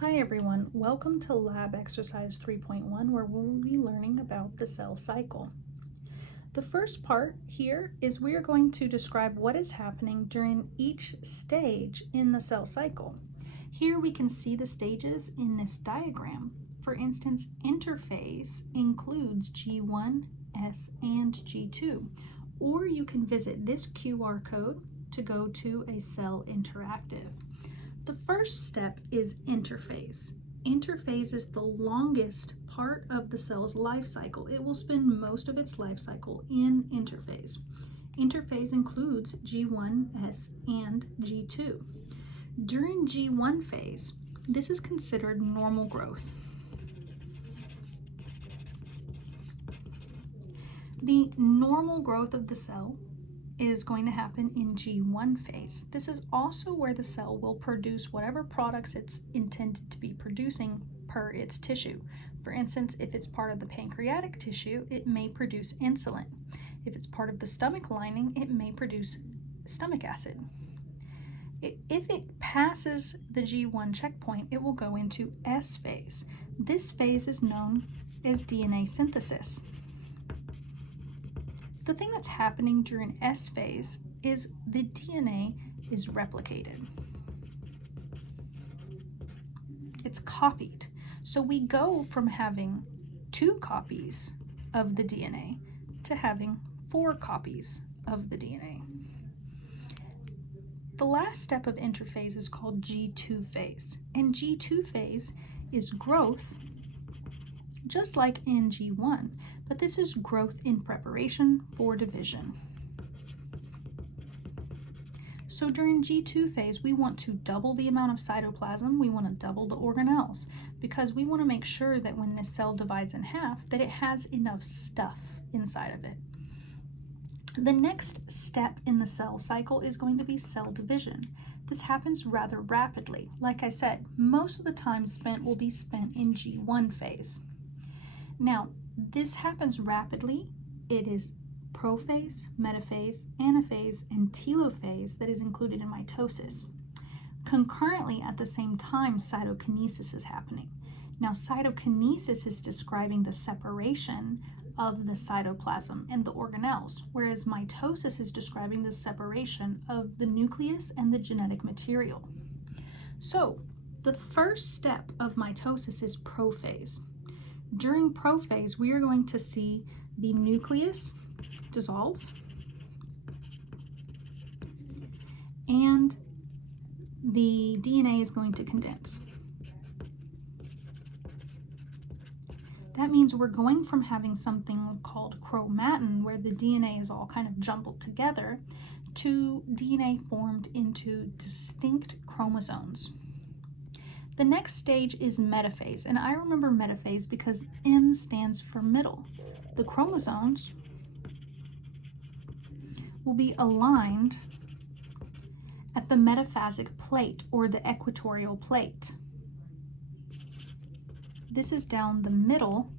Hi everyone, welcome to Lab Exercise 3.1 where we'll be learning about the cell cycle. The first part here is we are going to describe what is happening during each stage in the cell cycle. Here we can see the stages in this diagram. For instance, interphase includes G1, S, and G2, or you can visit this QR code to go to a Cell Interactive. The first step is interphase. Interphase is the longest part of the cell's life cycle. It will spend most of its life cycle in interphase. Interphase includes G1, S, and G2. During G1 phase, this is considered normal growth. The normal growth of the cell is going to happen in G1 phase. This is also where the cell will produce whatever products it's intended to be producing per its tissue. For instance, if it's part of the pancreatic tissue, it may produce insulin. If it's part of the stomach lining, it may produce stomach acid. If it passes the G1 checkpoint, it will go into S phase. This phase is known as DNA synthesis. The thing that's happening during S phase is the DNA is replicated. It's copied. So we go from having 2 copies of the DNA to having 4 copies of the DNA. The last step of interphase is called G2 phase, and G2 phase is growth just like in G1, but this is growth in preparation for division. So during G2 phase, we want to double the amount of cytoplasm, we want to double the organelles, because we want to make sure that when this cell divides in half, that it has enough stuff inside of it. The next step in the cell cycle is going to be cell division. This happens rather rapidly. Like I said, most of the time spent will be spent in G1 phase. Now, this happens rapidly. It is prophase, metaphase, anaphase, and telophase that is included in mitosis. Concurrently, at the same time, cytokinesis is happening. Now, cytokinesis is describing the separation of the cytoplasm and the organelles, whereas mitosis is describing the separation of the nucleus and the genetic material. So, the first step of mitosis is prophase. During prophase, we are going to see the nucleus dissolve and the DNA is going to condense. That means we're going from having something called chromatin, where the DNA is all kind of jumbled together, to DNA formed into distinct chromosomes. The next stage is metaphase, and I remember metaphase because M stands for middle. The chromosomes will be aligned at the metaphasic plate or the equatorial plate. This is down the middle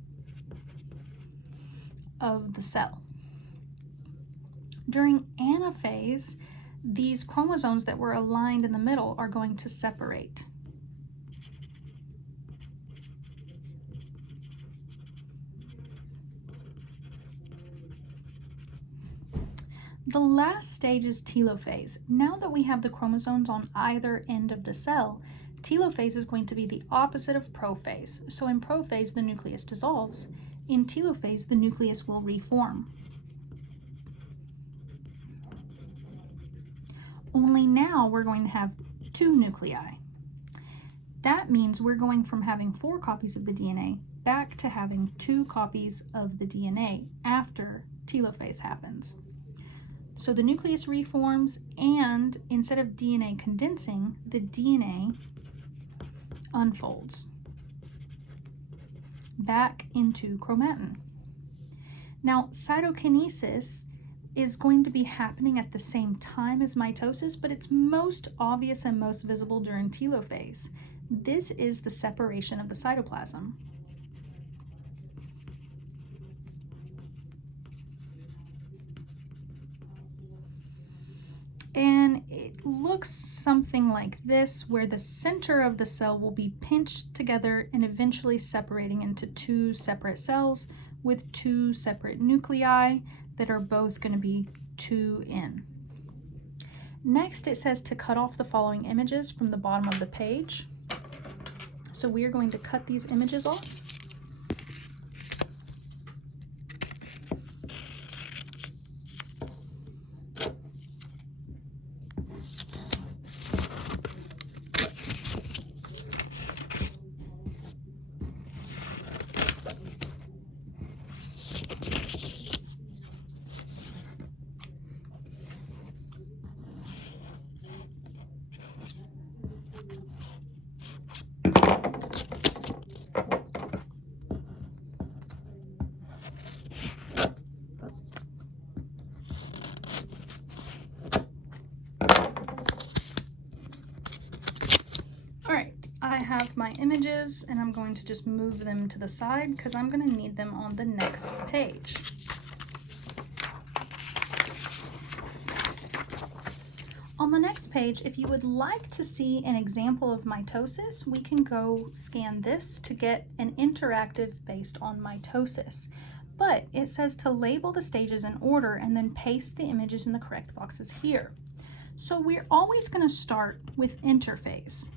of the cell. During anaphase, these chromosomes that were aligned in the middle are going to separate. The last stage is telophase. Now that we have the chromosomes on either end of the cell, telophase is going to be the opposite of prophase. So in prophase, the nucleus dissolves. In telophase, the nucleus will reform. Only now we're going to have 2 nuclei. That means we're going from having 4 copies of the DNA back to having 2 copies of the DNA after telophase happens. So the nucleus reforms, and instead of DNA condensing, the DNA unfolds back into chromatin. Now, cytokinesis is going to be happening at the same time as mitosis, but it's most obvious and most visible during telophase. This is the separation of the cytoplasm. And it looks something like this, where the center of the cell will be pinched together and eventually separating into two separate cells with two separate nuclei that are both going to be 2N. Next, it says to cut off the following images from the bottom of the page. So we are going to cut these images off. I have my images and I'm going to just move them to the side because I'm going to need them on the next page. On the next page, if you would like to see an example of mitosis, we can go scan this to get an interactive based on mitosis. But it says to label the stages in order and then paste the images in the correct boxes here. So we're always going to start with interphase.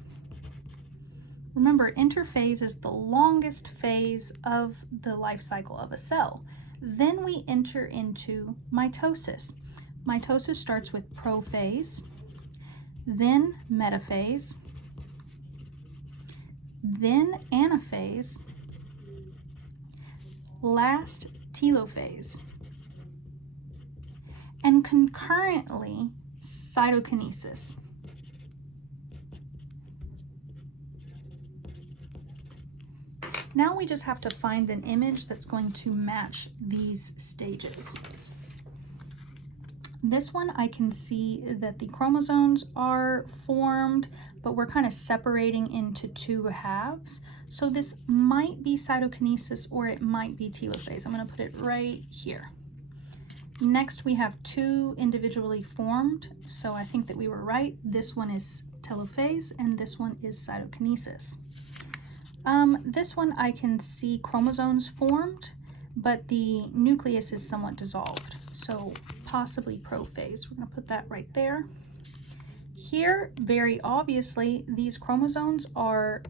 Remember, interphase is the longest phase of the life cycle of a cell. Then we enter into mitosis. Mitosis starts with prophase, then metaphase, then anaphase, last telophase, and concurrently cytokinesis. Now we just have to find an image that's going to match these stages. This one I can see that the chromosomes are formed, but we're kind of separating into two halves. So this might be cytokinesis or it might be telophase. I'm going to put it right here. Next we have two individually formed, so I think that we were right. This one is telophase and this one is cytokinesis. This one I can see chromosomes formed, but the nucleus is somewhat dissolved, so possibly prophase. We're going to put that right there. Here, very obviously, these chromosomes are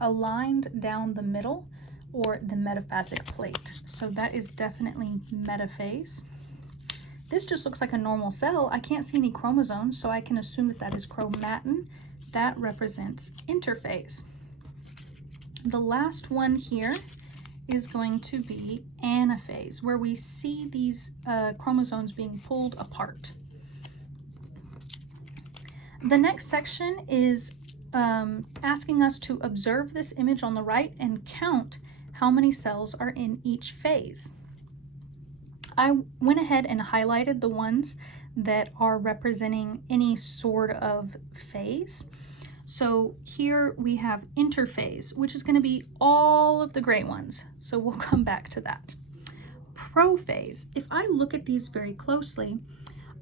aligned down the middle, or the metaphasic plate, so that is definitely metaphase. This just looks like a normal cell. I can't see any chromosomes, so I can assume that that is chromatin. That represents interphase. The last one here is going to be anaphase, where we see these chromosomes being pulled apart. The next section is asking us to observe this image on the right and count how many cells are in each phase. I went ahead and highlighted the ones that are representing any sort of phase. So here we have interphase, which is going to be all of the gray ones. So we'll come back to that. Prophase, if I look at these very closely,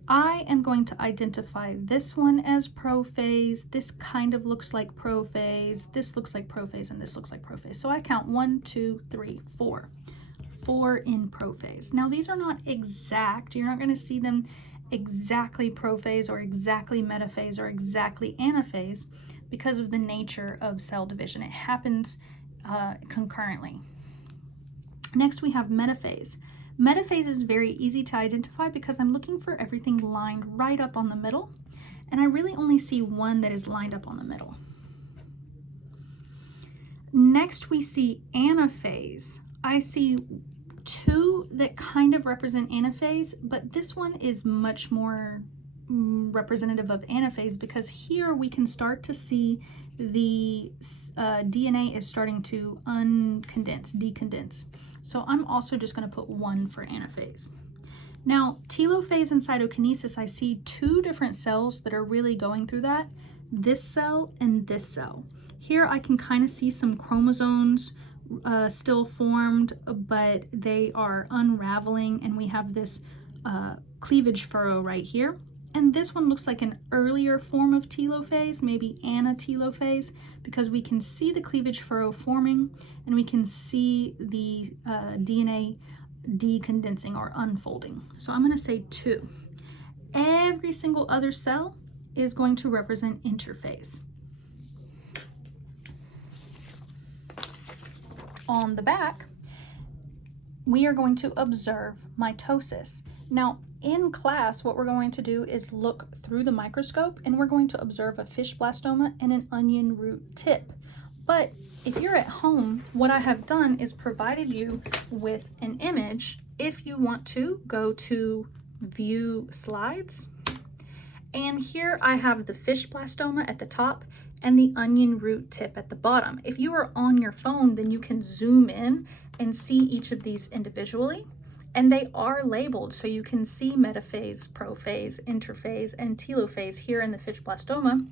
I am going to identify this one as prophase. This kind of looks like prophase. This looks like prophase, and this looks like prophase. So I count 1, 2, 3, 4. 4 in prophase. Now these are not exact. You're not going to see them exactly prophase or exactly metaphase or exactly anaphase, because of the nature of cell division. It happens concurrently. Next we have metaphase. Metaphase is very easy to identify because I'm looking for everything lined right up on the middle, and I really only see one that is lined up on the middle. Next we see anaphase. I see two that kind of represent anaphase, but this one is much more representative of anaphase because here we can start to see the DNA is starting to decondense. So I'm also just going to put 1 for anaphase. Now, telophase and cytokinesis, I see two different cells that are really going through that, this cell and this cell. Here I can kind of see some chromosomes still formed, but they are unraveling, and we have this cleavage furrow right here. And this one looks like an earlier form of telophase, maybe anatelophase, because we can see the cleavage furrow forming and we can see the DNA decondensing or unfolding. So I'm going to say 2. Every single other cell is going to represent interphase. On the back, we are going to observe mitosis. Now, in class, what we're going to do is look through the microscope and we're going to observe a fish blastoma and an onion root tip. But if you're at home, what I have done is provided you with an image. If you want to, go to View Slides. And here I have the fish blastoma at the top and the onion root tip at the bottom. If you are on your phone, then you can zoom in and see each of these individually. And they are labeled, so you can see metaphase, prophase, interphase, and telophase here in the fish blastoma.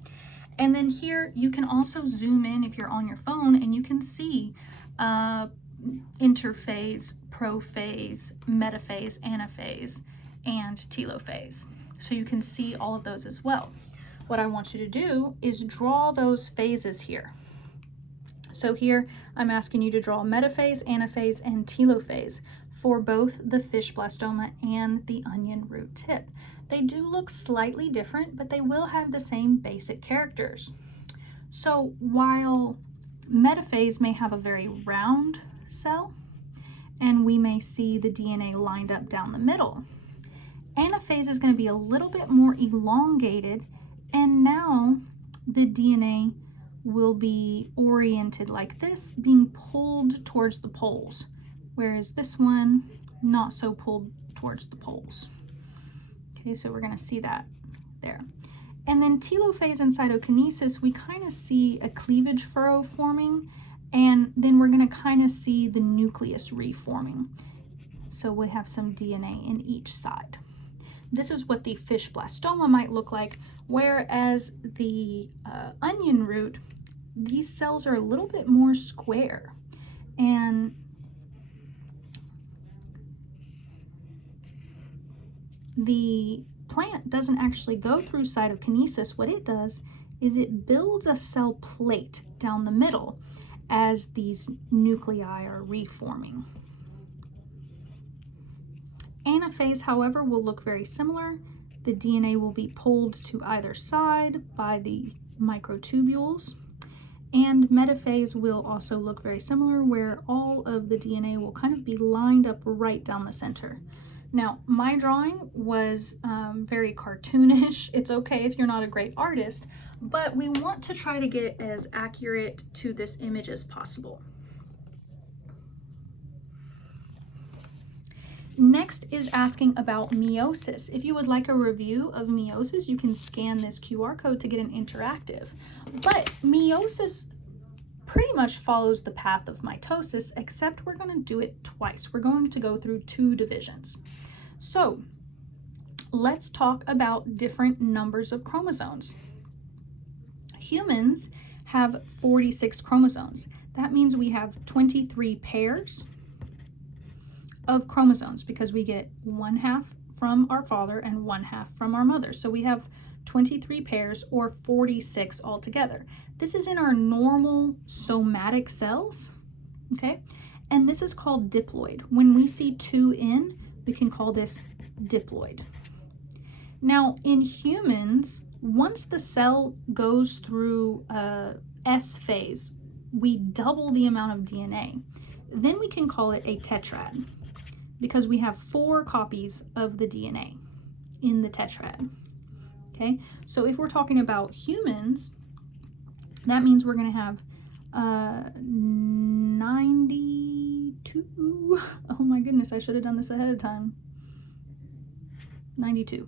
And then here you can also zoom in if you're on your phone and you can see interphase, prophase, metaphase, anaphase, and telophase. So you can see all of those as well. What I want you to do is draw those phases here. So here I'm asking you to draw metaphase, anaphase, and telophase for both the fish blastoma and the onion root tip. They do look slightly different, but they will have the same basic characters. So while metaphase may have a very round cell, and we may see the DNA lined up down the middle, anaphase is going to be a little bit more elongated, and now the DNA will be oriented like this, being pulled towards the poles, whereas this one not so pulled towards the poles. Okay, so we're going to see that there. And then telophase and cytokinesis, we kind of see a cleavage furrow forming, and then we're going to kind of see the nucleus reforming. So we have some DNA in each side. This is what the fish blastoma might look like, whereas the onion root, these cells are a little bit more square. And the plant doesn't actually go through cytokinesis. What it does is it builds a cell plate down the middle as these nuclei are reforming. Anaphase, however, will look very similar. The DNA will be pulled to either side by the microtubules. And metaphase will also look very similar, where all of the DNA will kind of be lined up right down the center. Now, my drawing was very cartoonish. It's okay if you're not a great artist, but we want to try to get as accurate to this image as possible. Next is asking about meiosis. If you would like a review of meiosis, you can scan this QR code to get an interactive. But meiosis pretty much follows the path of mitosis, except we're going to do it twice. We're going to go through 2 divisions. So let's talk about different numbers of chromosomes. Humans have 46 chromosomes. That means we have 23 pairs of chromosomes because we get 1/2 from our father and 1/2 from our mother. So we have 23 pairs, or 46 altogether. This is in our normal somatic cells, okay? And this is called diploid. When we see 2N, we can call this diploid. Now, in humans, once the cell goes through S phase, we double the amount of DNA. Then we can call it a tetrad because we have 4 copies of the DNA in the tetrad. Okay, so if we're talking about humans, that means we're going to have 92. Oh my goodness, I should have done this ahead of time. 92.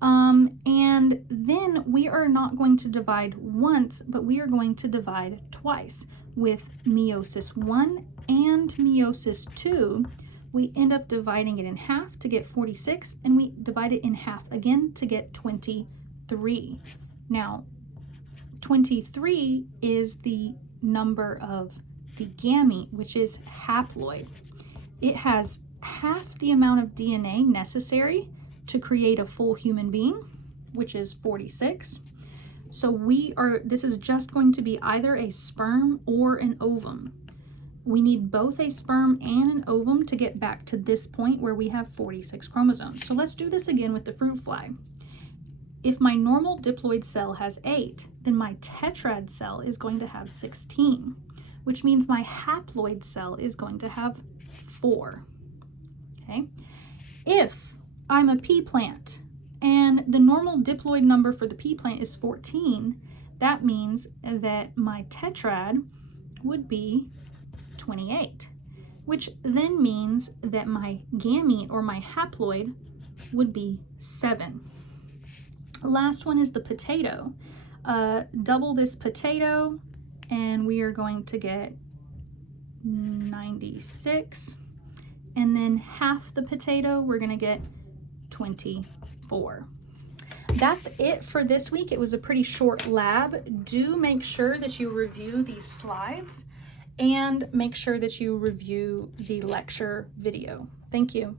And then we are not going to divide once, but we are going to divide twice. With meiosis 1 and meiosis 2, we end up dividing it in half to get 46, and we divide it in half again to get 23. Now, 23 is the number of the gamete, which is haploid. It has half the amount of DNA necessary to create a full human being, which is 46. So this is just going to be either a sperm or an ovum. We need both a sperm and an ovum to get back to this point where we have 46 chromosomes. So let's do this again with the fruit fly. If my normal diploid cell has 8, then my tetrad cell is going to have 16, which means my haploid cell is going to have 4. Okay? If I'm a pea plant and the normal diploid number for the pea plant is 14, that means that my tetrad would be 28, which then means that my gamete or my haploid would be 7. The last one is the potato. Double this potato and we are going to get 96, and then half the potato we're going to get 24. That's it for this week. It was a pretty short lab. Do make sure that you review these slides and make sure that you review the lecture video. Thank you.